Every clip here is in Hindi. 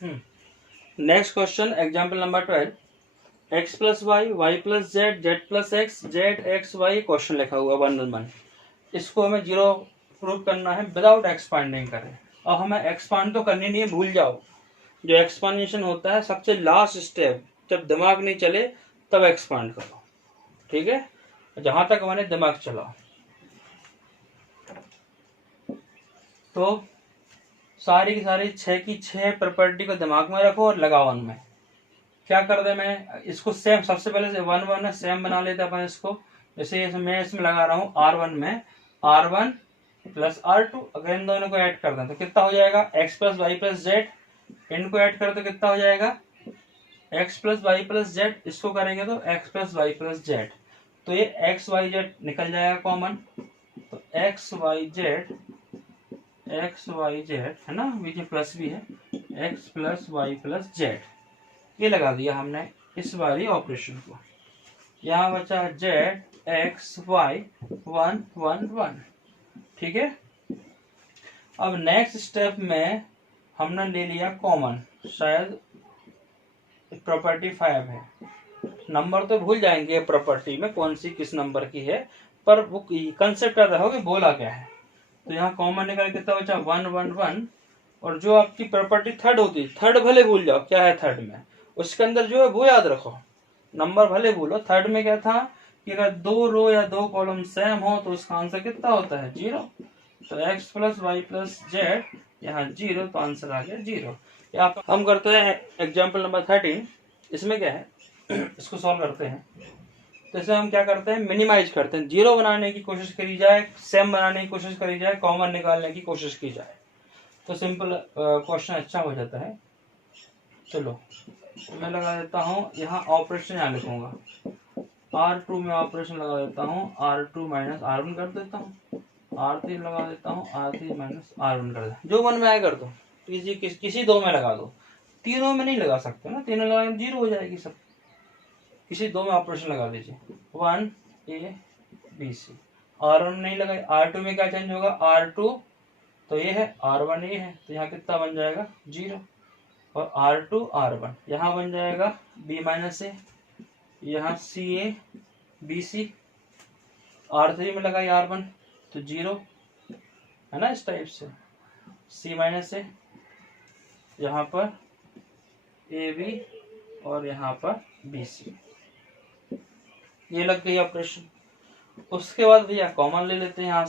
Next question example number 12 x plus y y plus z z plus x z x y question लिखा हुआ 1 इसको हमें जीरो प्रूव करना है विदाउट एक्सपांडिंग करें। और हमें एक्सपांड तो करनी नहीं है, भूल जाओ। जो एक्सपांडेशन होता है सबसे लास्ट स्टेप, जब दिमाग नहीं चले तब एक्सपांड करो, ठीक है। जहां तक मैंने दिमाग चलाओ। तो सारी की सारी 6 की 6 प्रॉपर्टी को दिमाग में रखो और लगाओ उनमें। क्या कर दे, मैं इसको सेम सबसे पहले से 1 है सेम बना लेते अपन इसको। जैसे मैं इसमें लगा रहा हूँ R1 में R1 प्लस R2, अगर इन दोनों को ऐड कर दें तो कितना हो जाएगा x plus y plus z. इनको ऐड कर तो कितना हो जाएगा x plus y plus z. इसको करेंगे तो x plus y plus z. तो ये एक्स वाई जेड निकल जाएगा कॉमन। तो एक्स वाई जेड है ना, बीच में प्लस भी है, x plus y plus z ये लगा दिया हमने इस वाली ऑपरेशन को। यहाँ बचा जेड एक्स वाई 1 1 1, ठीक है। अब नेक्स्ट स्टेप में हमने ले लिया कॉमन, शायद प्रॉपर्टी 5 है। नंबर तो भूल जाएंगे प्रॉपर्टी में कौन सी किस नंबर की है, पर वो कंसेप्ट आता है कि बोला क्या है। तो यहाँ कॉमन निकाल कितना बचा 1 1 1। और जो आपकी प्रॉपर्टी थर्ड होती है, थर्ड भले भूल जाओ क्या है थर्ड में, उसके अंदर जो है वो याद रखो। नंबर भले भूलो, थर्ड में क्या था कि अगर 2 रो या 2 कॉलम सेम हो तो उसका आंसर कितना होता है 0। तो x plus y plus z यहाँ 0, तो आंसर आ गया 0। या हम करते हैं एग्जाम्पल नंबर 13। इसमें क्या है इसको सॉल्व करते हैं। तो इसे हम क्या करते हैं, मिनिमाइज करते हैं। 0 बनाने की कोशिश करी जाए, सेम बनाने की कोशिश करी जाए, कॉमन निकालने की कोशिश की जाए, तो सिंपल क्वेश्चन अच्छा हो जाता है। चलो मैं लगा देता हूँ यहाँ ऑपरेशन, यहाँ लिखूंगा R2 में ऑपरेशन लगा देता हूँ, R2 माइनस R1 कर देता हूँ, R3 लगा देता हूँ, R3 माइनस R1 कर देता हूँ। जो 1 में आए कर दो, किसी 2 में लगा दो। तीनों में नहीं लगा सकते ना, तीनों लगाए 0 हो जाएगी सब। किसी 2 में ऑपरेशन लगा दीजिए 1 A B C। R1 नहीं लगाए, R2 में क्या चेंज होगा R2 तो ये है, R1 ये है, तो यहाँ कितना बन जाएगा 0। और R2 R1 यहाँ बन जाएगा B माइनस ए, यहाँ सी ए बी सी। R3 में लगाई R1 तो 0 है ना, इस टाइप से C माइनस ए, यहाँ पर ए बी और यहाँ पर बी सी। ये लग गई ऑपरेशन। उसके बाद भैया कॉमन ले लेते हैं यहाँ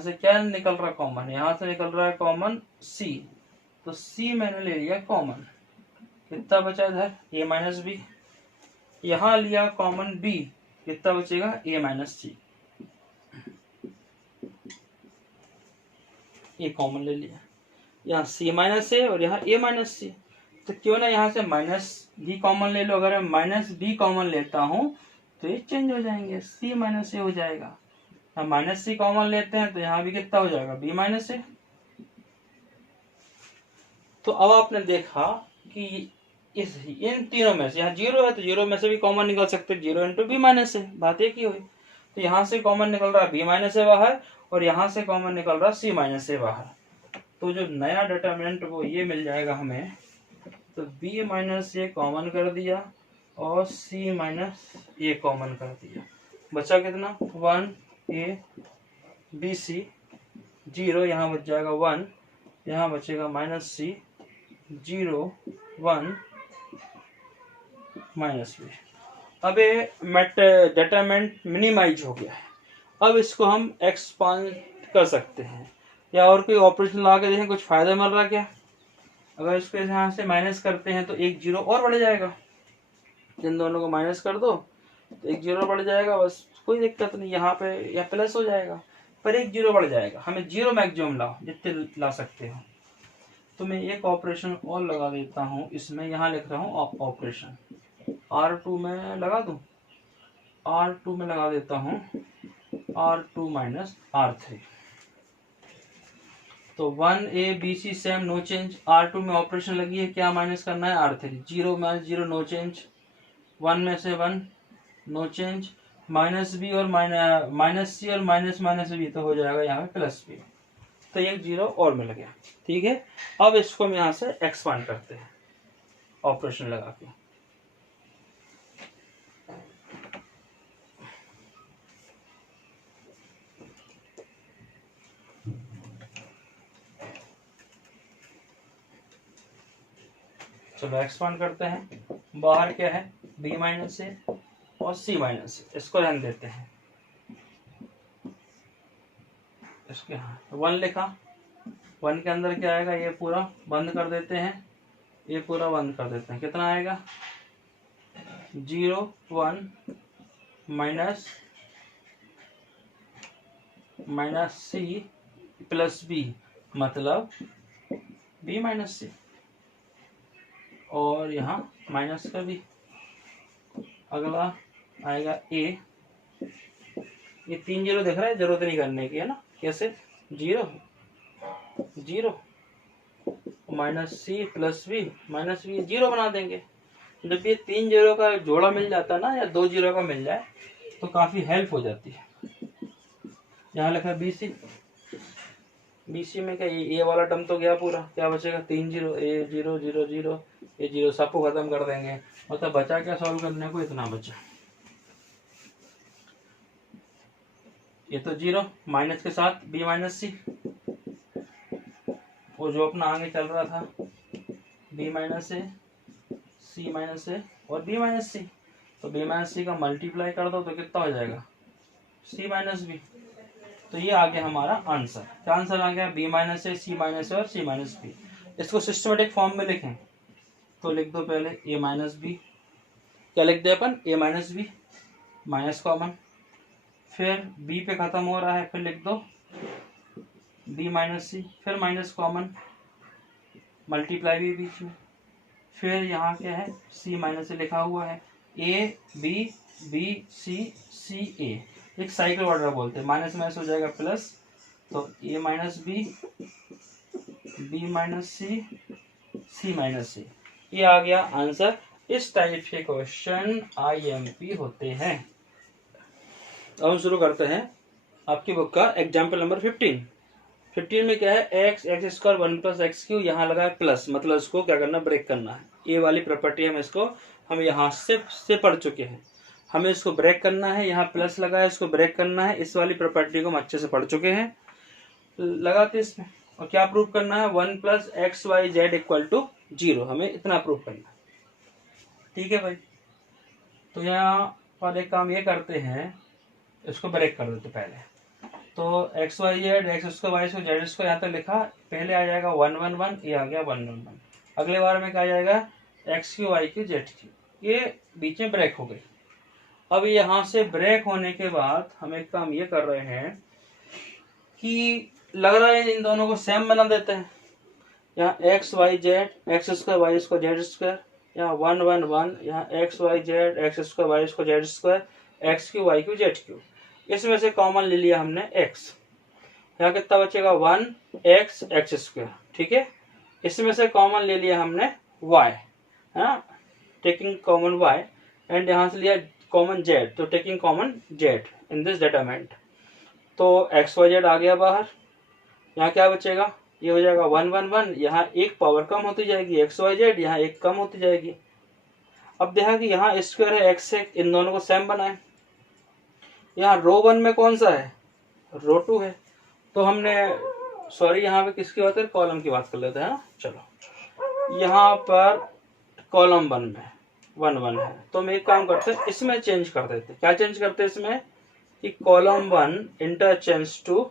से क्या निकल रहा है कॉमन, यहाँ से निकल रहा है कॉमन C। तो C मैंने ले लिया कॉमन, कितना बचा इधर A माइनस बी। यहाँ लिया कॉमन B, कितना बचेगा A माइनस सी। ये कॉमन ले लिया, यहाँ C माइनस ए और यहाँ A माइनस सी। तो क्यों ना यहाँ से माइनस भी कॉमन ले लो। अगर मैं माइनस बी कॉमन लेता हूँ तो ये चेंज हो जाएंगे, C माइनस ए हो जाएगा। हम माइनस सी कॉमन लेते हैं तो यहाँ भी कितना हो जाएगा B माइनस ए। तो अब आपने देखा कि इन तीनों में से यहाँ 0 है तो 0 में से भी कॉमन निकल सकते हैं, 0 इंटू बी माइनस ए, बात एक ही हुई। तो यहाँ से कॉमन निकल रहा है B माइनस ए बाहर, और यहाँ से कॉमन निकल रहा है C माइनस ए बाहर। तो जो नया डिटरमिनेंट वो ये मिल जाएगा हमें। तो B माइनस ए कॉमन कर दिया और C माइनस ए कॉमन कर दिया, बचा कितना 1 A B C 0, यहाँ बच जाएगा 1, यहाँ बचेगा माइनस C 0 1 माइनस बी। अब ये डिटरमिनेंट मिनिमाइज हो गया है। अब इसको हम एक्सपांड कर सकते हैं या और कोई ऑपरेशन लगा के देखें, कुछ फायदा मिल रहा क्या। अगर इसको यहाँ से माइनस करते हैं तो एक 0 और बढ़ जाएगा। इन दोनों को माइनस कर दो तो एक 0 बढ़ जाएगा, बस कोई दिक्कत नहीं। यहाँ पे या प्लस हो जाएगा पर एक 0 बढ़ जाएगा। हमें 0 मैक्सिमम लाओ जितने ला सकते हो। तो मैं एक ऑपरेशन और लगा देता हूँ इसमें, यहाँ लिख रहा हूँ ऑपरेशन R2 में लगा दूं, R2 में लगा देता हूँ R2 माइनस R3। तो 1 A B C same no change. R2 में ऑपरेशन लगी है, क्या माइनस करना है R3, 0 माइनस 0 नो चेंज, 1 में से 1 नो चेंज, माइनस बी और माइनस सी और माइनस माइनस बी तो हो जाएगा यहाँ पे प्लस बी। तो एक 0 और मिल गया। ठीक है, अब इसको हम यहाँ से एक्सपांड करते हैं ऑपरेशन लगा के। चलो एक्सपांड करते हैं। बाहर क्या है, b माइनस ए और c माइनस ए, इसको रहने देते हैं। इसके यहाँ 1 लिखा, 1 के अंदर क्या आएगा, ये पूरा बंद कर देते हैं, ये पूरा बंद कर देते हैं। कितना आएगा 0 1 माइनस सी प्लस बी, मतलब b माइनस सी, और यहाँ माइनस का भी। अगला आएगा a, ये 3 0 दिख रहा है, जरूरत नहीं करने की है ना। कैसे 0 0 minus c plus b, minus b 0 बना देंगे। जब ये 3 0 का जोड़ा मिल जाता है ना, या 2 0 का मिल जाए, तो काफी हेल्प हो जाती है। यहाँ लिखा है BC, BC में क्या, ये वाला टर्म तो गया पूरा, क्या बचेगा 3 0, ए 0 0 0, ये 0 सबको खत्म कर देंगे। मतलब बचा क्या सॉल्व करने को, इतना बचा। ये तो 0 माइनस के साथ b माइनस सी, वो जो अपना आगे चल रहा था, b माइनस ए, c माइनस ए और b माइनस सी। तो b माइनस सी का मल्टीप्लाई कर दो तो कितना हो जाएगा c माइनस बी। तो ये आ गया हमारा आंसर। क्या आंसर आ गया, b माइनस ए, c माइनस ए और c माइनस बी। इसको सिस्टमेटिक फॉर्म में लिखें तो लिख दो पहले a माइनस बी, क्या लिख दे अपन, a minus b, minus common, फिर b पे खत्म हो रहा है, फिर लिख दो b माइनस सी, फिर माइनस कॉमन, मल्टीप्लाई भी बीच में, फिर यहाँ क्या है c माइनस ए लिखा हुआ है, a b b c c a, एक साइकिल ऑर्डर बोलते हैं। माइनस माइनस हो जाएगा प्लस, तो a minus B, b minus C, c minus C, ये आ गया आंसर। इस टाइप के क्वेश्चन IMP होते हैं। अब हम शुरू करते हैं आपकी बुक का एग्जाम्पल नंबर 15 में क्या है, x square 1 plus x Q, यहाँ लगा है प्लस, मतलब इसको क्या करना, ब्रेक करना है। ये वाली प्रॉपर्टी हम यहाँ से पढ़ चुके हैं, हमें इसको ब्रेक करना है। यहाँ प्लस लगा है, इसको ब्रेक करना है। इस वाली प्रॉपर्टी को हम अच्छे से पढ़ चुके हैं। लगाते इसमें, और क्या प्रूव करना है, 1 plus x y z equal to 0, हमें इतना प्रूव करना है। ठीक है भाई, तो यहाँ पर एक काम ये करते हैं, इसको ब्रेक कर देते पहले। तो x y z, x square y square z square यहाँ तक लिखा, पहले आ जाएगा 1 1 1, ये आ गया 1 1 1। अगले बार में क्या आ जाएगा, x cube y cube z cube, ये बीच में ब्रेक हो गई। अब यहाँ से ब्रेक होने के बाद हम एक काम ये कर रहे हैं कि लग रहा है इन दोनों को सेम बना देते हैं। यहाँ x y z, x square y square z square, यहाँ 1 1 1, यहाँ x y z, x square y square z square, x cube y cube z cube. इसमें से कॉमन ले लिया हमने x, यहाँ कितना बचेगा 1 x एक्स स्क्वायर। ठीक है, इसमें से कॉमन ले लिया हमने y, है टेकिंग कॉमन y, एंड यहाँ से लिया कॉमन z, तो taking common z in this determinant. तो एक्स वाई जेड आ गया बाहर, यहाँ क्या बचेगा, ये हो जाएगा 1 1 1, यहाँ एक पावर कम होती जाएगी, एक्स वाई जेड, यहाँ एक कम होती जाएगी। अब देखा कि यहाँ स्क्वायर है एक्स से, इन दोनों को सेम बनाए। यहाँ रो 1 में कौन सा है, रो 2 है, तो हमने सॉरी यहाँ पे किसकी बात है, कॉलम की बात कर लेते हैं ना। चलो यहाँ पर कॉलम 1 में 1 1 है, तो हम एक काम करते हैं, इसमें चेंज कर देते हैं। क्या चेंज करते हैं इसमें, कि कॉलम 1 इंटरचेंज टू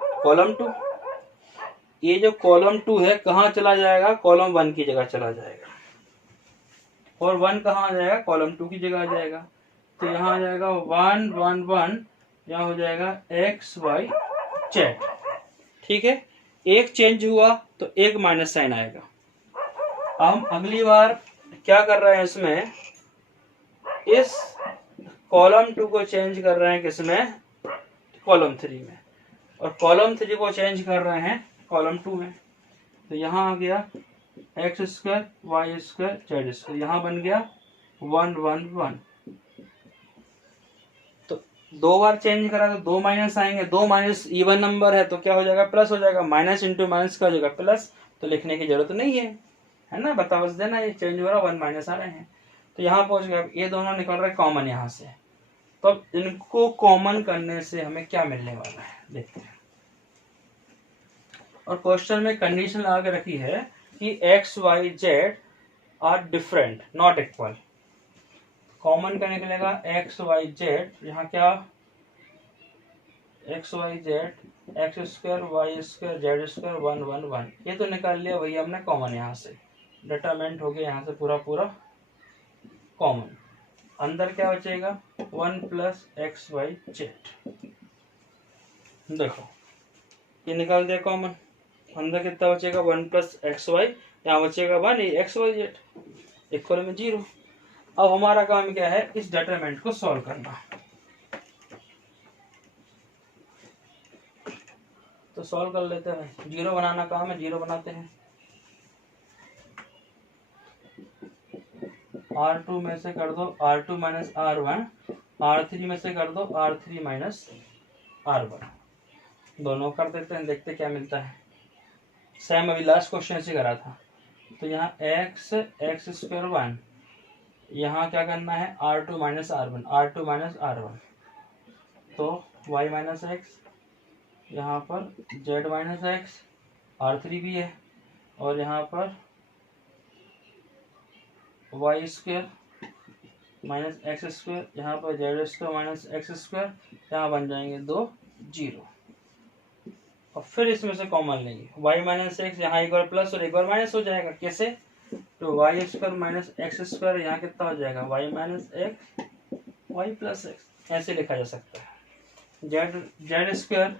कॉलम 2। ये जो कॉलम 2 है कहाँ चला जाएगा, कॉलम 1 की जगह चला जाएगा, और 1 कहाँ आ जाएगा, कॉलम 2 की जगह आ जाएगा। तो यहाँ आ जाएगा 1 1 1, यहाँ हो जाएगा एक्स वाई जेड। ठीक है, एक चेंज हुआ तो एक माइनस साइन आएगा। हम अगली बार क्या कर रहे हैं, इसमें इस कॉलम 2 को चेंज कर रहे हैं किसमें, कॉलम 3 में, और कॉलम 3 को चेंज कर रहे हैं कॉलम 2 में। तो यहाँ आ गया x square y square z square, यहाँ बन गया 1 1 1। तो दो बार चेंज करा तो दो माइनस आएंगे, दो माइनस इवन नंबर है तो क्या हो जाएगा, प्लस हो जाएगा, माइनस इंटू माइनस का हो जाएगा प्लस, तो लिखने की जरूरत नहीं है ना, बता बस देना ये चेंज हो रहा, वन माइनस आ रहे हैं। तो यहाँ पहुंच गया, ये दोनों निकल रहे कॉमन यहाँ से, तो अब इनको कॉमन करने से हमें क्या मिलने वाला है देखते हैं। और क्वेश्चन में कंडीशन लगा के रखी है कि x y z are different not equal. Common करने के लिए एक्स वाई जेड, यहाँ क्या x y z x square y square z square one one one, ये तो निकाल लिया वही हमने कॉमन, यहाँ से डिटरमिनेंट हो गया यहाँ से पूरा पूरा कॉमन। अंदर क्या बचेगा, one plus x y z, देखो ये निकाल दिया कॉमन, अंदर कितना बचेगा, वन प्लस एक्स वाई, यहाँ बचेगा one x y z, equal में जीरो। अब हमारा काम क्या है, इस डिटरमिनेंट को सॉल्व करना। तो सॉल्व कर लेते हैं, जीरो बनाना काम है, जीरो बनाते हैं। R2 में से कर दो R2 माइनस R1, R3 में से कर दो R3 माइनस R1, दोनों कर देते हैं, देखते क्या मिलता है। सेम अभी लास्ट क्वेश्चन से करा था। तो यहाँ x एक्स स्क्वायर वन, यहाँ क्या करना है R2 minus R1, R2 minus R1, तो y माइनस एक्स, यहाँ पर z माइनस एक्स, R3 भी है, और यहाँ पर y square minus x square, यहाँ पर z square minus x square, यहाँ बन जाएंगे दो जीरो। और फिर इसमें से कॉमन लेंगे, वाई माइनस एक्स, यहाँ एक बार प्लस और एक बार माइनस हो जाएगा, कैसे, तो y square minus x square, यहाँ कितना हो जाएगा y minus x y plus x, ऐसे लिखा जा सकता है। Z square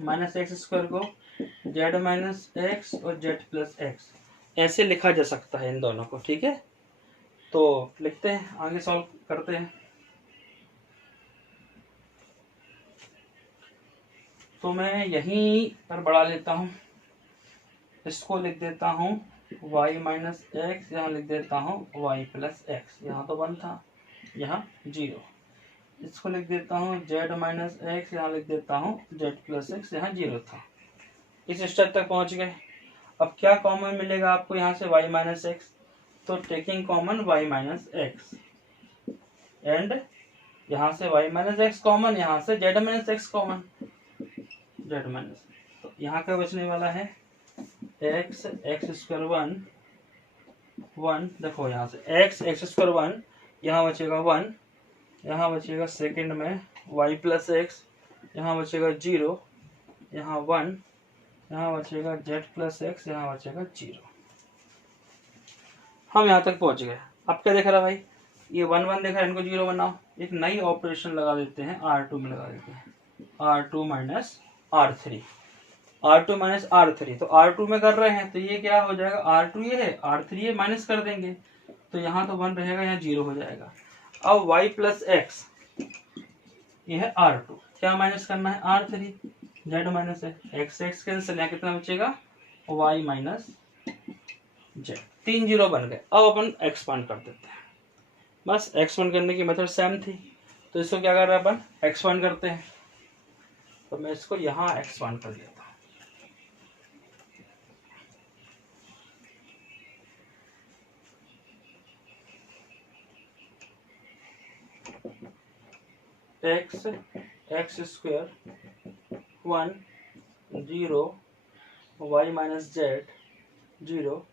minus x square को जेड माइनस एक्स और जेड प्लस एक्स, ऐसे लिखा जा सकता है इन दोनों को, ठीक है। तो लिखते हैं, आगे सॉल्व करते हैं। तो मैं यहीं पर बढ़ा लेता हूँ, इसको लिख देता हूँ y माइनस एक्स, यहाँ लिख देता हूँ y प्लस एक्स, यहाँ तो वन था, यहाँ जीरो। इसको लिख देता हूँ z माइनस एक्स, यहाँ लिख देता हूँ z प्लस एक्स, यहाँ जीरो था। इस स्टेप तक पहुंच गए। अब क्या कॉमन मिलेगा आपको यहाँ से, y माइनस एक्स, तो taking common y minus x, and यहाँ से y माइनस एक्स कॉमन, यहाँ से z minus x common, z minus, तो यहाँ का बचने वाला है x x square one one, देखो यहाँ से एक्स एक्स स्क्वायर वन, यहाँ बचेगा वन, यहाँ बचेगा सेकंड में y प्लस एक्स, यहाँ बचेगा जीरो, यहाँ वन, यहाँ बचेगा z प्लस एक्स, यहाँ बचेगा जीरो। हम यहाँ तक पहुंच गए। अब क्या देख रहा भाई, ये वन वन देखा, इनको जीरो बनाओ, एक नई ऑपरेशन लगा देते हैं, R2 में लगा देते हैं, R2 minus R3, R2 minus R3, तो R2 में कर रहे हैं तो ये क्या हो जाएगा, R2 ये है, R3 ये माइनस कर देंगे, तो यहाँ तो वन रहेगा, यहाँ जीरो हो जाएगा। अब y प्लस एक्स, ये है R2, क्या माइनस करना है R3, z माइनस है, एक्स एक्स कैंसिल, यहाँ कितना बचेगा y माइनस z, तीन जीरो बन गए। अब अपन एक्सपांड कर देते हैं, बस एक्सपांड करने की मेथड सेम थी, तो इसको क्या कर रहे हैं अपन, एक्सपांड करते हैं। तो मैं इसको यहाँ एक्सपांड कर देता हूँ, x x square one zero, y minus z zero,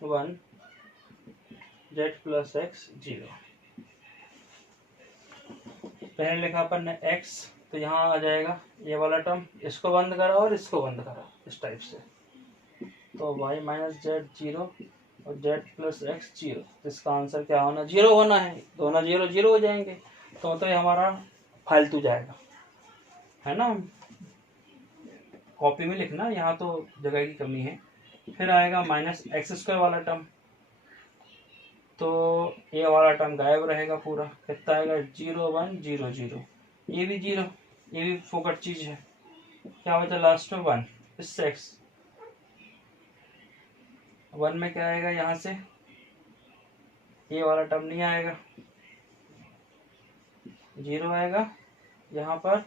one, z plus x zero. पहले लिखा अपन ने एक्स, तो यहाँ आ जाएगा ये वाला टर्म, इसको बंद करा और इसको बंद करा इस टाइप से, तो y माइनस जेड जीरो और z प्लस एक्स जीरो, इसका आंसर क्या होना, जीरो होना है, दोनों जीरो जीरो हो जाएंगे, तो मतलब हमारा फालतू जाएगा, है ना। कॉपी में लिखना, यहाँ तो जगह की कमी है। फिर आएगा माइनस एक्स स्क्वायर वाला टर्म, तो ये वाला टर्म गायब रहेगा पूरा, कितना आएगा जीरो वन जीरो जीरो, ये भी जीरो, ये भी फोकट चीज है, क्या बचा लास्ट में वन, इससे एक्स, वन में क्या आएगा, यहाँ से ये वाला टर्म नहीं आएगा, जीरो आएगा, यहाँ पर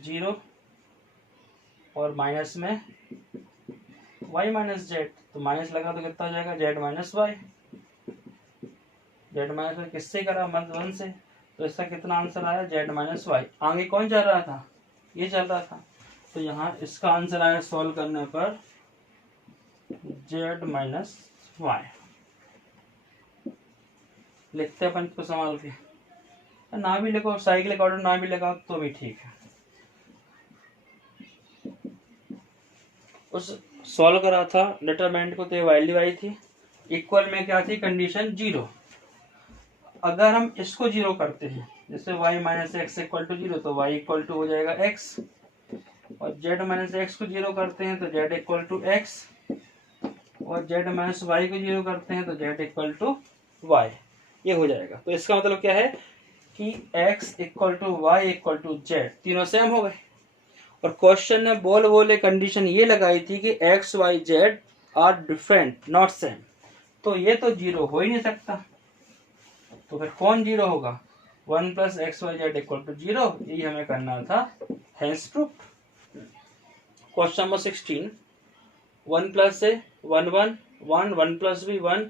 0 और माइनस में y माइनस जेड, तो माइनस लगा तो कितना हो जाएगा z minus y. Z minus y किससे करा, मध्य 1 से, तो इसका कितना आंसर आया z माइनस वाई। आगे कौन चल रहा था, ये चल रहा था, तो यहाँ इसका आंसर आया सॉल्व करने पर z माइनस वाई। लिखते अपन को संभाल के, ना भी लिखो साइक्लिक ऑर्डर ना भी लिखा तो भी ठीक है। उस सॉल्व करा था डिटरमिनेंट को, तो वैल्यू आई थी इक्वल में क्या थी कंडीशन 0। अगर हम इसको 0 करते हैं, जैसे y minus x equal to 0, तो y इक्वल टू हो जाएगा x, और z माइनस एक्स को 0 करते हैं तो z इक्वल टू x, और z माइनस वाई को 0 करते हैं तो z इक्वल टू y, ये हो जाएगा। तो इसका मतलब क्या है कि x equal to y equal to z तीनों सेम हो गए। और क्वेश्चन ने बोले कंडीशन ये लगाई थी कि x y z are different not same, तो ये तो 0 हो ही नहीं सकता, तो फिर कौन 0 होगा, 1 plus x y z equal to 0, यही हमें करना था, hence proof. Question number 16, 1 plus A 1 1 1 1 plus B 1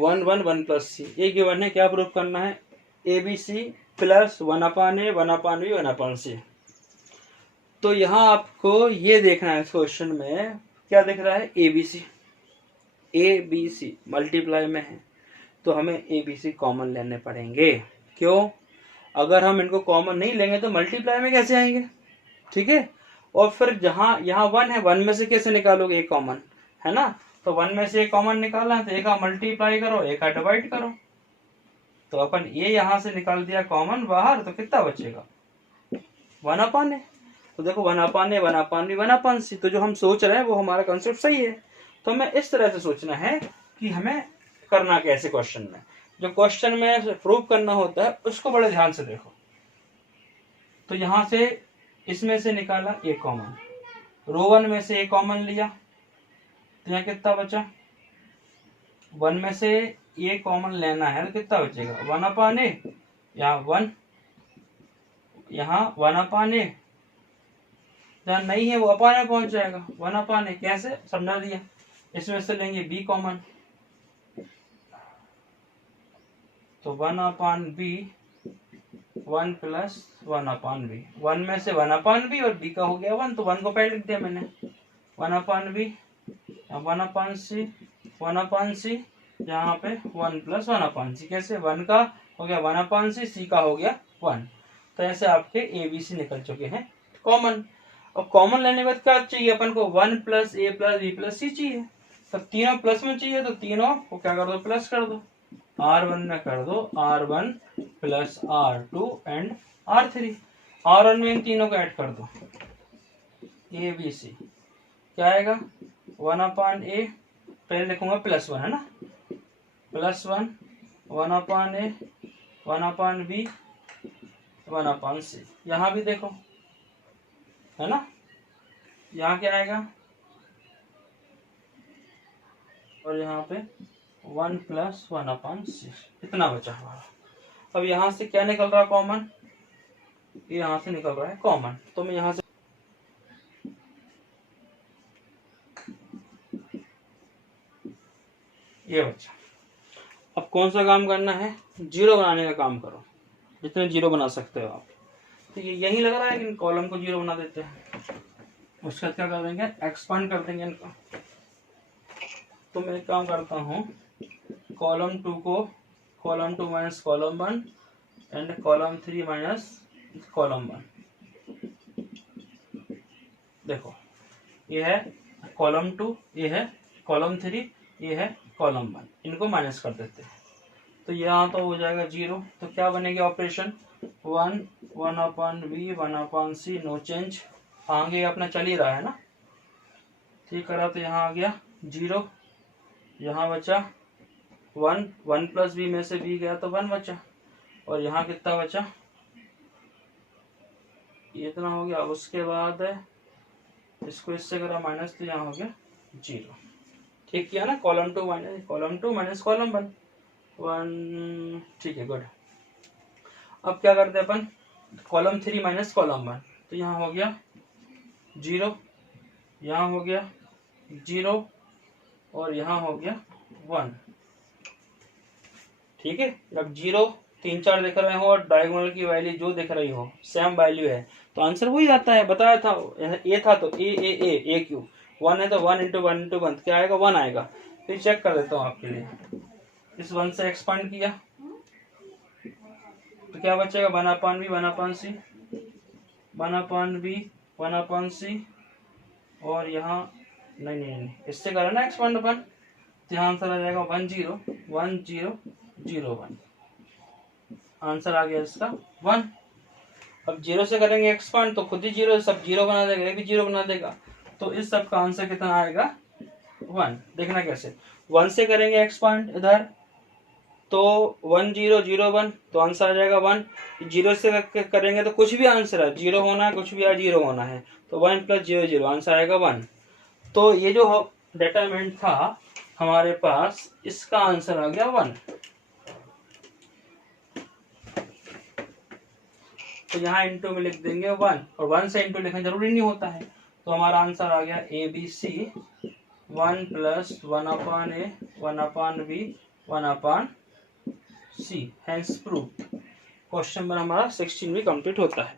1 1 1 plus C, ये गिवन है, क्या प्रूफ करना है, A B C plus 1 upon A 1 upon B 1 upon C. तो यहाँ आपको ये देखना है क्वेश्चन में क्या दिख रहा है, ए बी सी मल्टीप्लाई में है, तो हमें ए बी सी कॉमन लेने पड़ेंगे। क्यों, अगर हम इनको कॉमन नहीं लेंगे तो मल्टीप्लाई में कैसे आएंगे, ठीक है। और फिर जहां यहाँ 1 है, 1 में से कैसे निकालोगे, एक कॉमन है ना, तो 1 में से एक कॉमन निकाला है तो एक मल्टीप्लाई करो, एक डिवाइड करो, तो अपन ये यहाँ से निकाल दिया कॉमन बाहर, तो कितना बचेगा 1 अपान है। तो देखो 1 अपान है 1 अपान बी 1 अपान सी, तो जो हम सोच रहे हैं वो हमारा कंसेप्ट सही है। तो हमें इस तरह से सोचना है कि हमें करना कैसे, क्वेश्चन में जो क्वेश्चन में प्रूव करना होता है उसको बड़े ध्यान से देखो। तो यहां से इसमें से निकाला ए कॉमन, रो 1 में से ए कॉमन लिया, तो यहाँ कितना बचा, 1 में से ए कॉमन लेना है तो कितना बचेगा 1 अपान ए, यहाँ 1, यहाँ 1 अपान ए, जहाँ नहीं है वो अपान में पहुंच जाएगा, 1 अपान ए, कैसे समझा दिया। इसमें से लेंगे बी कॉमन, तो 1 upon B 1 plus 1 upon B, 1 में से 1 अपान बी और बी का हो गया 1, तो 1 को पहले लिख दिया मैंने, 1 अपान बी 1 अपान सी 1 अपान सी, यहाँ पे 1 प्लस 1 अपान सी, कैसे 1 का हो गया 1 अपान सी का हो गया 1। तो ऐसे आपके ए बी सी निकल चुके हैं कॉमन। और कॉमन लेने के बाद क्या चाहिए अपन को, 1 प्लस ए प्लस बी प्लस सी चाहिए, तो तीनों प्लस में चाहिए, तो तीनों को क्या कर दो, प्लस कर दो, R1 में कर दो R1 plus R2 and R3, R1 में इन तीनों को ऐड कर दो, ए बी सी क्या आएगा 1 अपान ए, पहले लिखूंगा प्लस 1 है ना, plus 1 1 upon A 1 upon B 1 upon सी, यहाँ भी देखो है ना, यहाँ क्या आएगा, और यहाँ पे 1 प्लस 1 अपान सी, इतना बचा हमारा। अब यहाँ से क्या निकल रहा है कॉमन, यहाँ से निकल रहा है कॉमन, तो मैं यहाँ से ये बचा। अब कौन सा काम करना है, जीरो बनाने का काम करो, जितने जीरो बना सकते हो आप। तो ये यही लग रहा है कि इन कॉलम को जीरो बना देते हैं, उसके बाद क्या कर देंगे, एक्सपांड कर देंगे इनको। तो मैं एक काम करता हूँ, कॉलम 2 को column 2 minus column 1 and column 3 minus column 1। देखो ये है कॉलम 2, ये है कॉलम 3, ये है कॉलम 1, इनको माइनस कर देते हैं, तो यहाँ तो हो जाएगा 0। तो क्या बनेगी ऑपरेशन, 1 1 अपान बी 1 अपान सी, नो चेंज, आगे अपना चल ही रहा है ना, ठीक करा, तो यहाँ आ गया 0, यहाँ बचा 1 1 प्लस बी में से बी गया तो 1 बचा, और यहाँ कितना बचा, ये इतना हो गया। अब उसके बाद इसको इससे करा माइनस, तो यहाँ हो गया 0, ठीक किया ना, कॉलम 2 माइनस कॉलम 1 1, ठीक है गुड। अब क्या करते हैं अपन, कॉलम 3 माइनस कॉलम 1, तो यहाँ हो गया 0, यहाँ हो गया 0 और यहाँ हो गया 1। ठीक है, अब 0 3 4 दिख रहे हो और डायगोनल की वैल्यू जो दिख रही हो सेम वैल्यू है, तो आंसर वही आता है। बताया था ए था तो ए क्यू, 1 है तो 1 इंटू 1 इंटू 1 क्या आएगा, 1 आएगा। फिर चेक कर देता हूँ आपके लिए, इस 1 से एक्सपांड किया तो क्या बचेगा, 1 अपॉन बी 1 अपॉन सी, 1 अपॉन बी 1 अपॉन सी, और यहाँ नहीं इससे करो ना एक्सपांड अपन, तो यहाँ आंसर आ जाएगा 1 0 1 0 0 1। आंसर आ गया इसका 1। अब 0 से करेंगे एक्सपांड तो खुद ही 0 सब 0 बना देगा, ये भी 0 बना देगा, तो इस सब का आंसर कितना आएगा 1। देखना कैसे, 1 से करेंगे एक्सपांड इधर तो 1 0 0 1, तो आंसर आ जाएगा 1। 0 से करेंगे तो कुछ भी आंसर है, 0 होना है, कुछ भी 0 होना है, तो 1 प्लस 0 0 आंसर आएगा 1। तो ये जो डिटरमिनेंट था हमारे पास, इसका आंसर आ गया 1। तो यहाँ इंटू में लिख देंगे 1, और 1 से इंटू लिखना जरूरी नहीं होता है, तो हमारा आंसर आ गया ABC 1 प्लस 1 अपॉन ए 1 अपॉन बी 1 अपॉन सी, हेंस प्रूव। क्वेश्चन नंबर हमारा 16 भी कंप्लीट होता है।